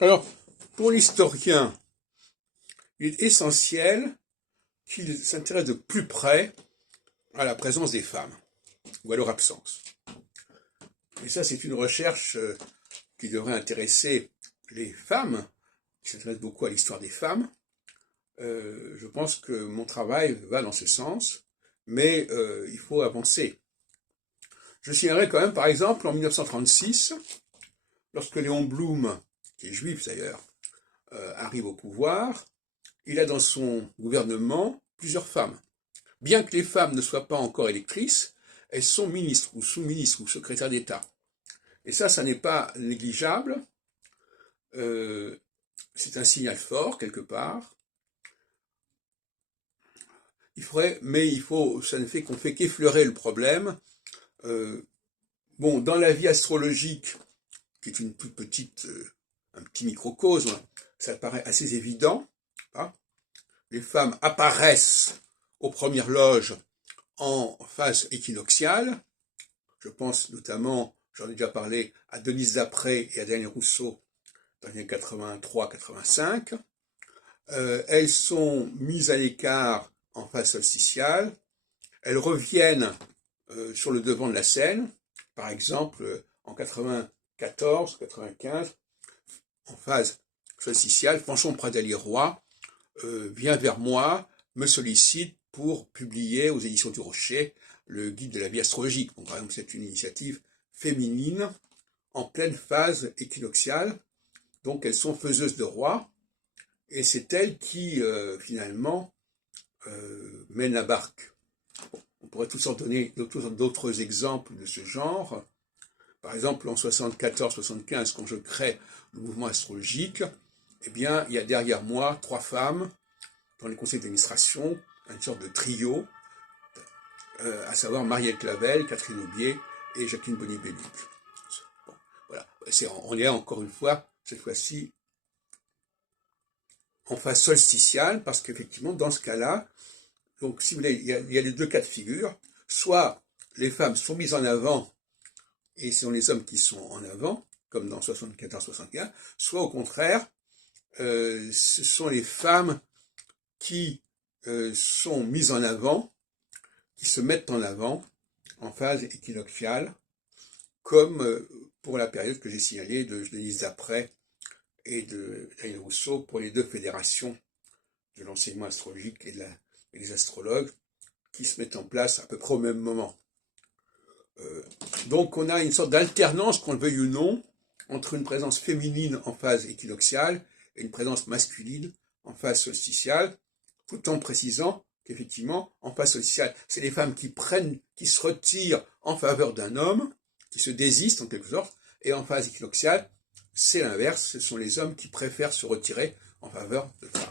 Alors, pour l'historien, il est essentiel qu'il s'intéresse de plus près à la présence des femmes, ou à leur absence. Et ça, c'est une recherche qui devrait intéresser les femmes, qui s'intéressent beaucoup à l'histoire des femmes. Je pense que mon travail va dans ce sens, mais il faut avancer. Je signalerai quand même, par exemple, en 1936, lorsque Léon Blum, qui est juif d'ailleurs, arrive au pouvoir, il a dans son gouvernement plusieurs femmes. Bien que les femmes ne soient pas encore électrices, elles sont ministres ou sous-ministres ou secrétaires d'État. Et ça n'est pas négligeable. C'est un signal fort, quelque part. Ça ne fait qu'on fait qu'effleurer le problème. Dans la vie astrologique, qui est une toute petite, un petit microcosme, ça paraît assez évident. Hein. Les femmes apparaissent aux premières loges en phase équinoxiale. Je pense notamment, j'en ai déjà parlé, à Denise Després et à Daniel Rousseau dans les années 83-85. Elles sont mises à l'écart en phase solsticiale. Elles reviennent sur le devant de la scène. Par exemple, en 94-95, en phase solsticiale, Fanchon Pradalier-Roy vient vers moi, me sollicite pour publier aux éditions du Rocher le guide de la vie astrologique. Par exemple, c'est une initiative féminine en pleine phase équinoxiale. Donc, elles sont faiseuses de rois. Et c'est elles qui, finalement, mènent la barque. On pourrait tous en donner d'autres exemples de ce genre. Par exemple, en 74-75, quand je crée le mouvement astrologique, eh bien, il y a derrière moi 3 femmes dans les conseils d'administration, une sorte de trio, à savoir Marielle Clavel, Catherine Aubier et Jacqueline Bonny-Belluc. Bon, voilà. On est encore une fois, cette fois-ci, en phase solsticiale, parce qu'effectivement, dans ce cas-là, donc si vous voulez, il y a les deux cas de figure. Soit les femmes sont mises en avant, et ce sont les hommes qui sont en avant, comme dans 74-75, soit au contraire, ce sont les femmes qui sont mises en avant, qui se mettent en avant en phase équinoxiale, comme pour la période que j'ai signalée de Denise Després et de Daniel Rousseau pour les deux fédérations de l'enseignement astrologique et des astrologues qui se mettent en place à peu près au même moment. Donc on a une sorte d'alternance, qu'on le veuille ou non, entre une présence féminine en phase équinoxiale et une présence masculine en phase solsticiale, tout en précisant qu'effectivement, en phase solsticiale, c'est les femmes qui se retirent en faveur d'un homme, qui se désistent en quelque sorte, et en phase équinoxiale, c'est l'inverse, ce sont les hommes qui préfèrent se retirer en faveur de femmes.